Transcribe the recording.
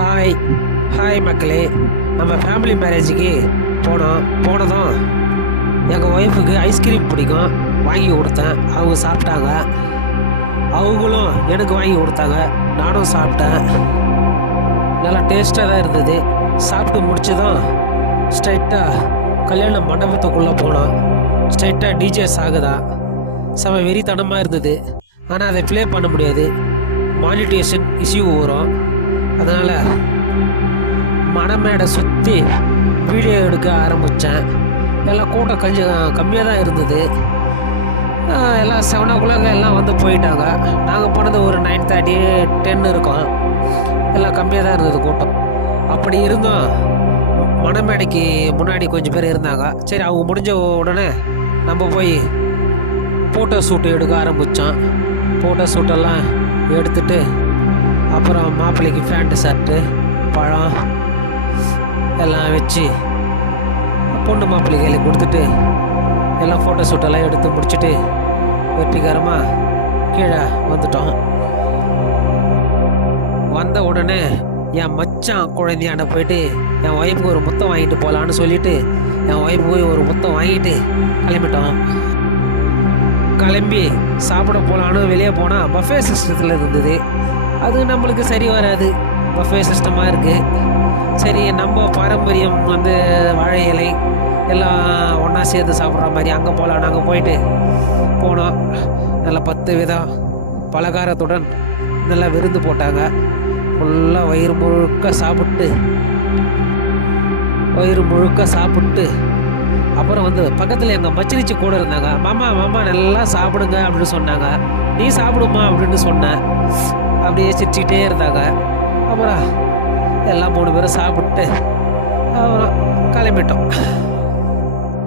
Hi hi மக்களே. நம்ம family மேரேஜுக்கு போனோம். போனதும் எங்கள் ஒய்ஃபுக்கு ஐஸ்கிரீம் பிடிக்கும். வாங்கி கொடுத்தேன். அவங்க சாப்பிட்டாங்க. அவங்களும் எனக்கு வாங்கி கொடுத்தாங்க. நானும் சாப்பிட்டேன். நல்லா டேஸ்ட்டாக தான் இருந்தது. சாப்பிட்டு முடிச்சதும் ஸ்ட்ரைட்டாக கல்யாண மண்டபத்துக்குள்ளே போனோம். ஸ்ட்ரைட்டாக டிஜே ஆகுதா செம வெறித்தனமாக இருந்தது. ஆனால் அதை ப்ளே பண்ண முடியாது. மானிட்டேஷன் இஷ்யூ வரும். அதனால் மணமேடை சுற்றி வீடியோ எடுக்க ஆரம்பித்தேன் எல்லாம் கூட்டம் கொஞ்சம் கம்மியாக தான் இருந்தது. எல்லாம் செவன் ஓ கிளாக் எல்லாம் வந்து போயிட்டாங்க. நாங்கள் போனது ஒரு நைன் தேர்ட்டி டென் இருக்கோம். எல்லாம் கம்மியாக தான் இருந்தது கூட்டம். அப்படி இருந்தோம் மணமேடைக்கு முன்னாடி கொஞ்சம் பேர் இருந்தாங்க. சரி அவங்க முடிஞ்ச உடனே நம்ம போய் ஃபோட்டோ ஷூட் எடுக்க ஆரம்பித்தோம் ஃபோட்டோ ஷூட்டெல்லாம் எடுத்துகிட்டு அப்புறம் மாப்பிள்ளைக்கு ஃபேண்ட்டு ஷர்ட்டு பழம் எல்லாம் வச்சு பொண்ணு மாப்பிள்ளை கையில் கொடுத்துட்டு எல்லாம் ஃபோட்டோ ஷூட்டெல்லாம் எடுத்து முடிச்சுட்டு வெற்றிகரமாக கீழே வந்துட்டோம். வந்த உடனே என் மச்சான் குழந்தையாண்ட போயிட்டு என் ஒய்ஃபுக்கு ஒரு முத்தம் வாங்கிட்டு போகலான்னு சொல்லிட்டு என் ஒய்ஃபுக்கு போய் ஒரு முத்தம் வாங்கிட்டு கிளம்பிட்டோம். கிளம்பி சாப்பிட போகலான்னு வெளியே போனால் பஃபே சிஸ்டத்தில் இருந்தது. அது நம்மளுக்கு சரி வராது. பஃபே சிஸ்டமாக இருக்குது சரி நம்ம பாரம்பரியம் வந்து வாழை இலை எல்லாம் ஒன்றா சேர்ந்து சாப்பிட்ற மாதிரி அங்கே போகலாம் நாங்கள் போயிட்டு போனோம். நல்லா பத்து விதம் பலகாரத்துடன் நல்லா விருந்து போட்டாங்க. ஃபுல்லாக வயிறு முழுக்க சாப்பிட்டு வயிறு முழுக்க சாப்பிட்டு அப்புறம் வந்து பக்கத்தில் எங்கள் மச்சினிச்சி கூட இருந்தாங்க. மாமா மாமா நல்லா சாப்பிடுங்க அப்படின்னு சொன்னாங்க. நீ சாப்பிடுமா அப்படின்னு சொன்னேன் அப்படியே சிரிச்சுக்கிட்டே இருந்தாங்க. அப்புறம் எல்லாம் மூணு பேரும் சாப்பிட்டு அப்புறம் கிளம்பிட்டோம்.